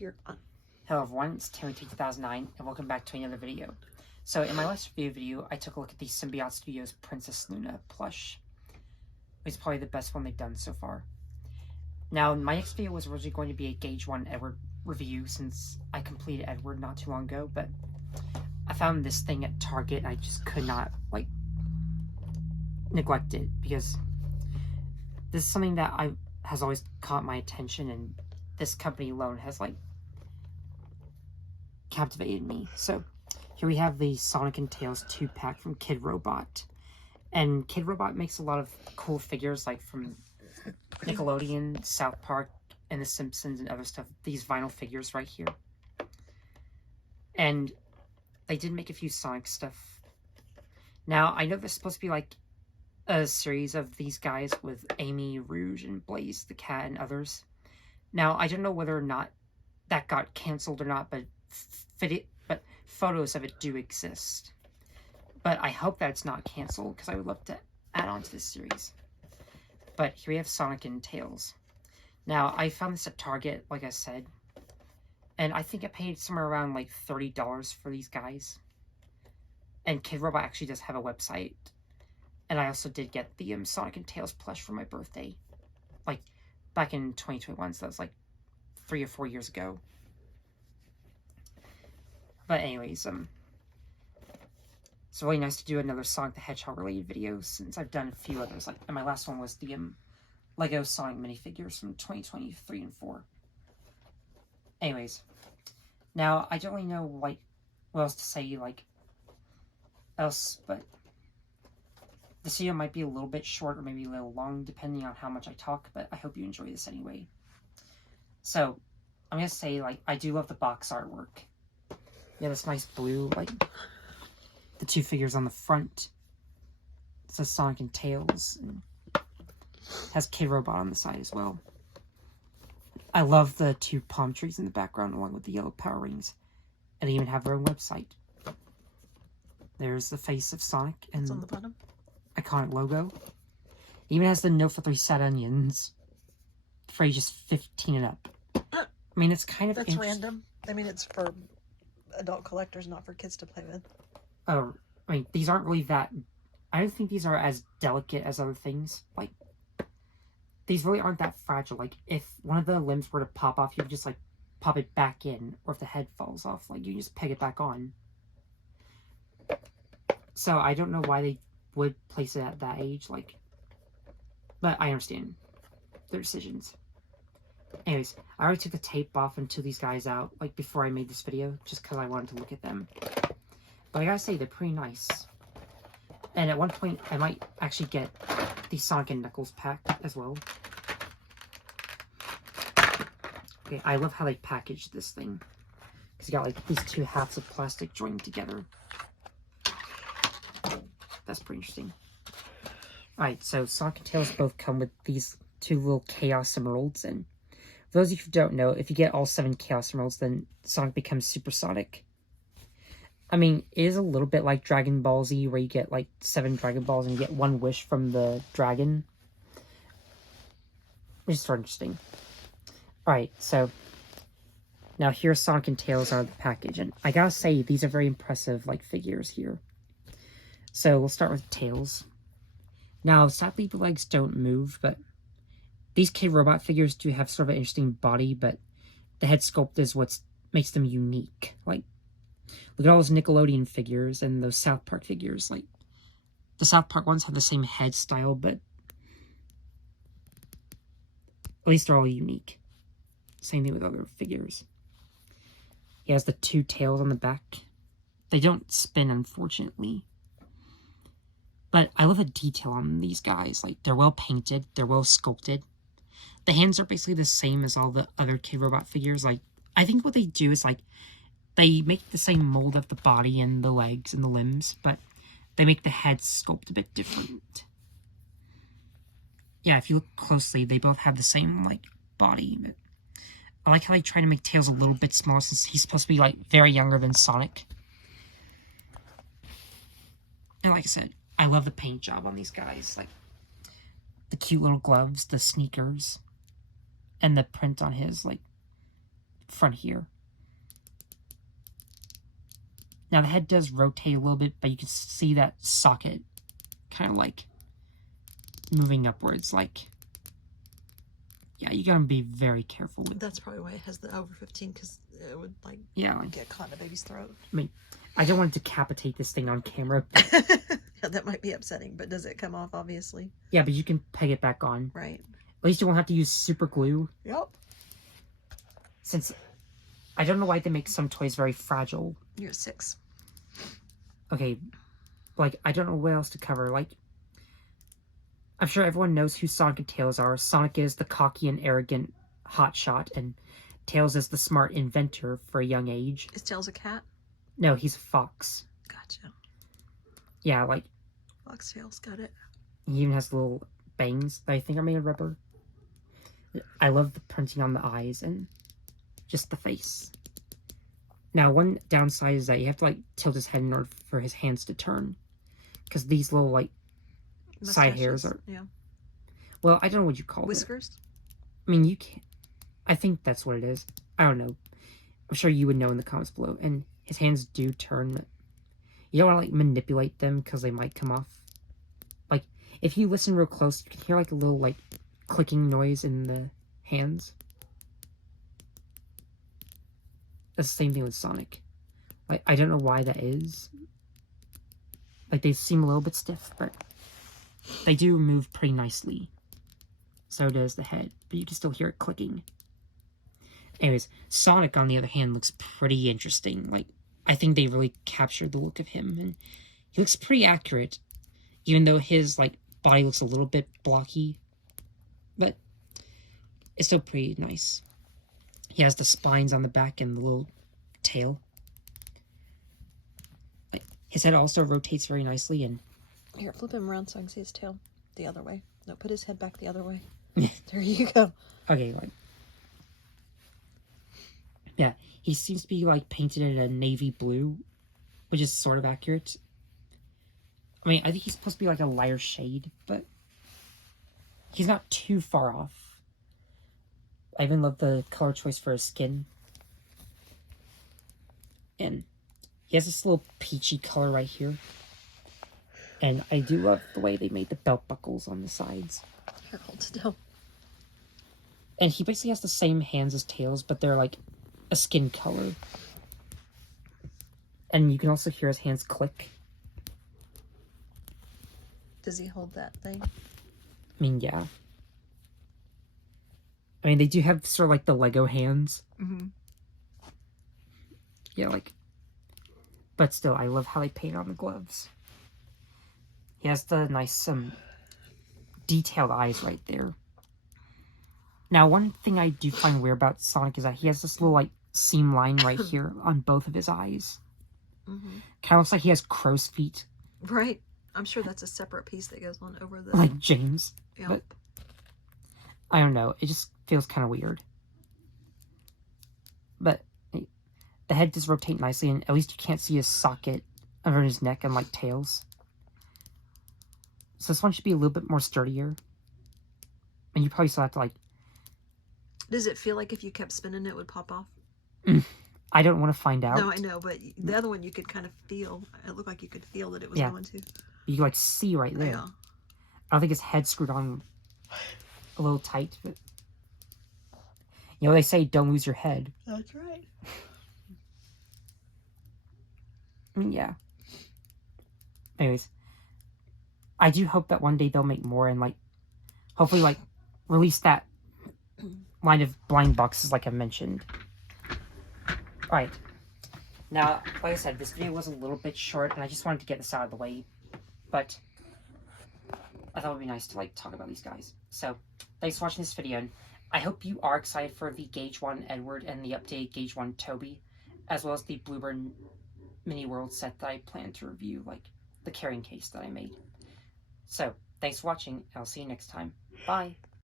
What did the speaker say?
you're on. Hello everyone, it's Timothy2009 and welcome back to another video. So in my last review video, I took a look at the Symbiote Studios Princess Luna plush. It's probably the best one they've done so far. Now, my next video was originally going to be a Gauge 1 Edward review since I completed Edward not too long ago, but I found this thing at Target and I just could not, neglect it because this is something that has always caught my attention, and this company alone has, captivated me. So here we have the Sonic and Tails 2-pack from Kidrobot. And Kidrobot makes a lot of cool figures from Nickelodeon, South Park, and The Simpsons and other stuff. These vinyl figures right here. And they did make a few Sonic stuff. Now, I know there's supposed to be a series of these guys with Amy, Rouge, and Blaze the Cat and others. Now, I don't know whether or not that got canceled or not, but photos of it do exist. But I hope that it's not canceled, because I would love to add on to this series. But here we have Sonic and Tails. Now, I found this at Target, like I said, and I think I paid somewhere around $30 for these guys. And Kidrobot actually does have a website. And I also did get the Sonic and Tails plush for my birthday. Back in 2021, so that was 3 or 4 years ago. But anyways, it's really nice to do another Sonic the Hedgehog related video since I've done a few others. And my last one was the Lego Sonic minifigures from 2023 and 4. Anyways, now I don't really know what else to say but this video might be a little bit short or maybe a little long depending on how much I talk, but I hope you enjoy this anyway. So I'm gonna say I do love the box artwork. Yeah, this nice blue, the two figures on the front. It says Sonic and Tails, and has Kidrobot on the side as well. I love the two palm trees in the background along with the yellow power rings. And they even have their own website. There's the face of Sonic and it's on the bottom. Iconic logo. It even has the note for 3 sad onions for ages 15 and up. I mean, it's kind of That's random. I mean, it's for adult collectors, not for kids to play with. Oh, I mean, these aren't really that... I don't think these are as delicate as other things. These really aren't that fragile. If one of the limbs were to pop off, you could just, pop it back in. Or if the head falls off, you can just peg it back on. So, I don't know why they would place it at that age, but I understand their decisions. Anyways, I already took the tape off and took these guys out, before I made this video, just because I wanted to look at them. But I gotta say, they're pretty nice. And at one point, I might actually get the Sonic and Knuckles pack as well. Okay, I love how they packaged this thing. Because you got, these two halves of plastic joined together. That's pretty interesting. Alright, so Sonic and Tails both come with these two little Chaos Emeralds, and for those of you who don't know, if you get all 7 Chaos Emeralds, then Sonic becomes Supersonic. I mean, it is a little bit like Dragon Ball Z, where you get 7 Dragon Balls and you get 1 wish from the dragon. Which is sort of interesting. Alright, so now here Sonic and Tails are the package, and I gotta say, these are very impressive figures here. So, we'll start with Tails. Now, sadly, the legs don't move, but these Kidrobot figures do have sort of an interesting body, but the head sculpt is what makes them unique. Look at all those Nickelodeon figures and those South Park figures. The South Park ones have the same head style, but at least they're all unique. Same thing with other figures. He has the 2 tails on the back. They don't spin, unfortunately. But I love the detail on these guys. They're well painted. They're well sculpted. The hands are basically the same as all the other Kidrobot figures. I think what they do is, they make the same mold of the body and the legs and the limbs, but they make the head sculpt a bit different. Yeah, if you look closely, they both have the same, body. But I like how they try to make Tails a little bit smaller since he's supposed to be, very younger than Sonic. And like I said, I love the paint job on these guys. The cute little gloves, the sneakers, and the print on his, front here. Now the head does rotate a little bit, but you can see that socket kind of like moving upwards. Like, yeah, you gotta be very careful with. That's probably why it has the over 15, because it would like get caught in a baby's throat. I mean, I don't want to decapitate this thing on camera. Yeah, that might be upsetting, but does it come off, obviously? Yeah, but you can peg it back on. Right. At least you won't have to use super glue. Yep. Since I don't know why they make some toys very fragile. You're 6. Okay, like, I don't know what else to cover. Like, I'm sure everyone knows who Sonic and Tails are. Sonic is the cocky and arrogant hotshot, and Tails is the smart inventor for a young age. Is Tails a cat? No, he's a fox. Gotcha. Yeah, like... Foxtails, got it. He even has little bangs that I think are made of rubber. I love the printing on the eyes and just the face. Now, one downside is that you have to, like, tilt his head in order for his hands to turn. Because these little, like, side hairs are... Yeah. Well, I don't know what you call it. Whiskers? I mean, you can't... I think that's what it is. I don't know. I'm sure you would know in the comments below. And his hands do turn, but you don't want to, like, manipulate them because they might come off. Like, if you listen real close, you can hear, like, a little, like, clicking noise in the hands. That's the same thing with Sonic. Like, I don't know why that is. Like, they seem a little bit stiff, but they do move pretty nicely. So does the head, but you can still hear it clicking. Anyways, Sonic, on the other hand, looks pretty interesting. Like, I think they really captured the look of him, and he looks pretty accurate, even though his, like, body looks a little bit blocky, but it's still pretty nice. He has the spines on the back and the little tail. Like, his head also rotates very nicely, and... Here, flip him around so I can see his tail the other way. No, put his head back the other way. There you go. Okay, like... Yeah, he seems to be, like, painted in a navy blue, which is sort of accurate. I mean, I think he's supposed to be, like, a lighter shade, but he's not too far off. I even love the color choice for his skin. And he has this little peachy color right here. And I do love the way they made the belt buckles on the sides. Here, hold still. And he basically has the same hands as Tails, but they're like a skin color. And you can also hear his hands click. Does he hold that thing? I mean, yeah. I mean, they do have sort of like the Lego hands. Mm-hmm. Yeah, like... But still, I love how they paint on the gloves. He has the nice, detailed eyes right there. Now, one thing I do find weird about Sonic is that he has this little, like, seam line right here on both of his eyes. Mm-hmm. Kind of looks like he has crow's feet. Right. I'm sure that's a separate piece that goes on over the... Like James. Yep. But I don't know. It just feels kind of weird. But the head does rotate nicely, and at least you can't see his socket under his neck, unlike Tails. So this one should be a little bit more sturdier. And you probably still have to, like... Does it feel like if you kept spinning it would pop off? I don't want to find out. No, I know, but the other one you could kind of feel. It looked like you could feel that it was going to. You can, like, see right there. Yeah. I don't think his head's screwed on a little tight, but... You know, they say don't lose your head. That's right. Yeah. Anyways. I do hope that one day they'll make more and, like, hopefully, like, release that line of blind boxes like I mentioned. Alright. Now, like I said, this video was a little bit short, and I just wanted to get this out of the way. But I thought it would be nice to, like, talk about these guys. So, thanks for watching this video, and I hope you are excited for the Gauge 1 Edward and the updated Gauge 1 Toby, as well as the Bluebird Mini World set that I plan to review, like the carrying case that I made. So, thanks for watching, and I'll see you next time. Bye!